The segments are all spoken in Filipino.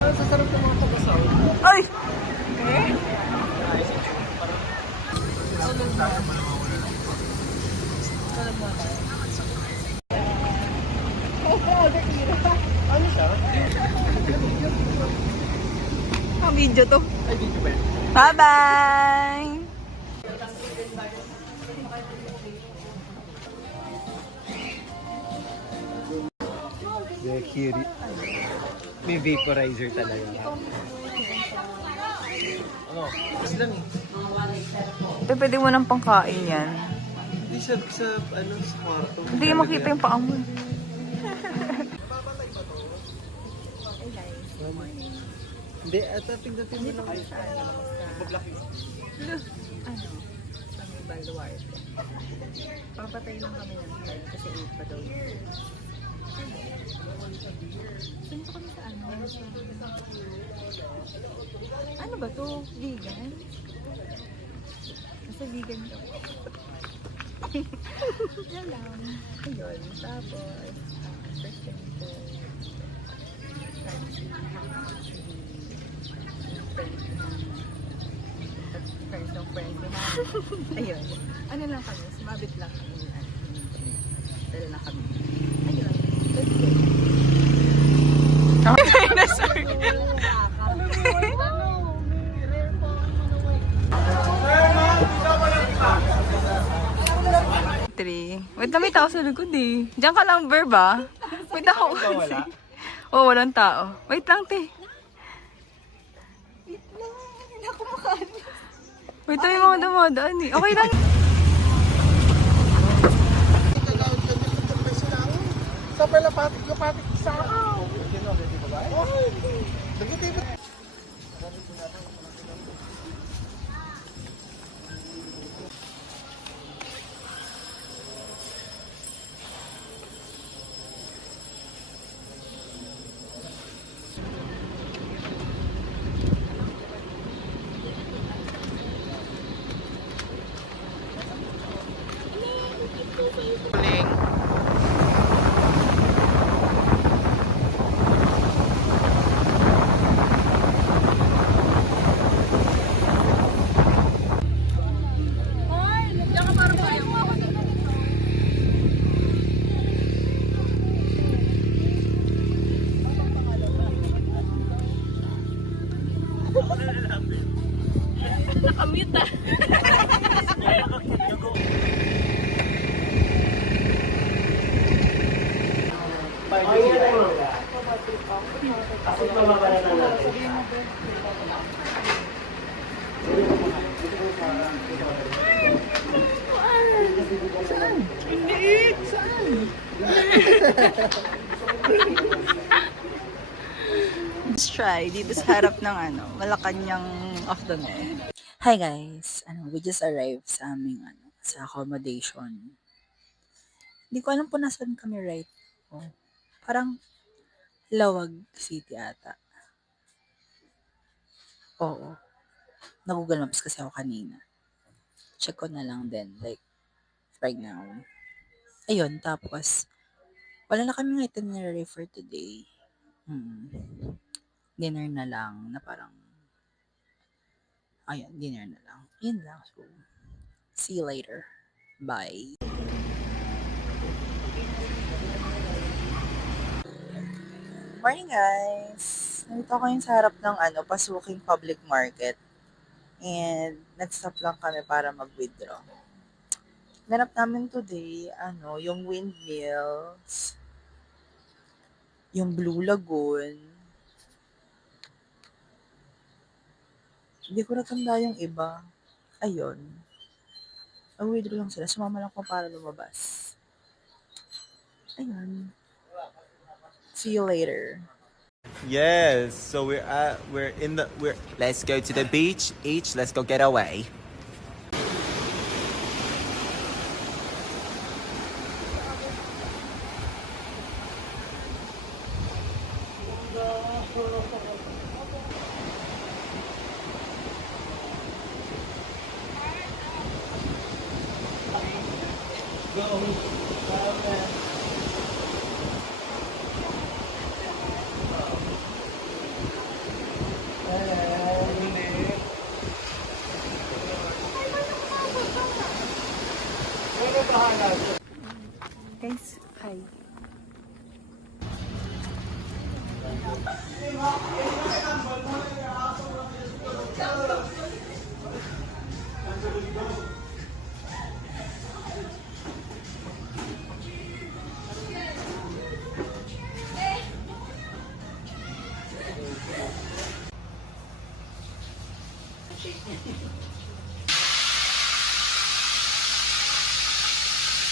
Sasarap ng mga pag-asaw. Ay! Ano siya? Ang video to. Ay, dito ba yun? Bye-bye! Yeah, cute. May vaporizer talaga. Ano? Mas lang eh. Pwede mo nang pangkain yan. Hindi siya sa, sa kwarto. Hindi makita yung paa mo. Hindi, at pingdatin mo lang. Paglaki. Sa may baluarte. Papatay lang kami ng light kasi 8 pa daw yun. Punta kami sa ano? Ano ba to? Vegan? Kasi vegan daw. Yan lang. Ayun. Tapos, first thing ko, friends ng friends ni Hannah. Ayun. Ano lang kami, sumabit lang kami. Dala lang kami. Ayun. Let's go. Dinosaur. Wait na, may tao sa likod eh. Diyan ka lang, Verb ah. Wait ako. Wala. Oh, walang tao. Wait lang, te. Wait lang, yung mga dumadaan eh. Okay lang. Sa palapatik sa ako. Oh, Nakamute ah. Saan? Hindi. Saan? Let's try dito sa harap ng Malacanang of the North. Hi guys, we just arrived sa aming sa accommodation. Hindi ko alam po nasaan kami right. Oh, parang Lawag City ata. Oo. Nag-Google Maps kasi ako kanina. Check ko na lang din, like, right now. Ayun, tapos, wala na kaming itinerary for today. Dinner na lang, na parang, ayun, dinner na lang. Yun lang. So, see you later. Bye. Morning guys! Nandito ako yung sa harap ng Pasuking Public Market. And nag-stop lang kami para mag-withdraw. Ganap namin today, yung windmills, yung Blue Lagoon. Hindi ko natanda yung iba. Ayun. Mag-withdraw lang sila. Sumama lang ko para lumabas. Ayun. See you later. Yes, so let's go to the beach. Let's go get away.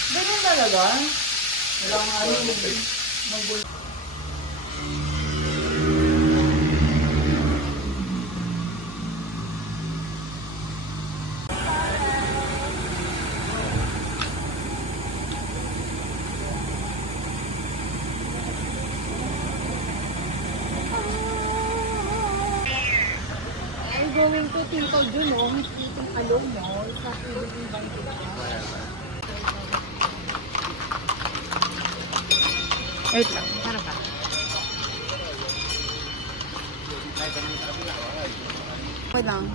Ganyan talaga? Wala nga yung magulo. I'm going to Tito Junong, Titong Along Mall, sa Philippine Banking Wait lang. Para ba? Wait lang.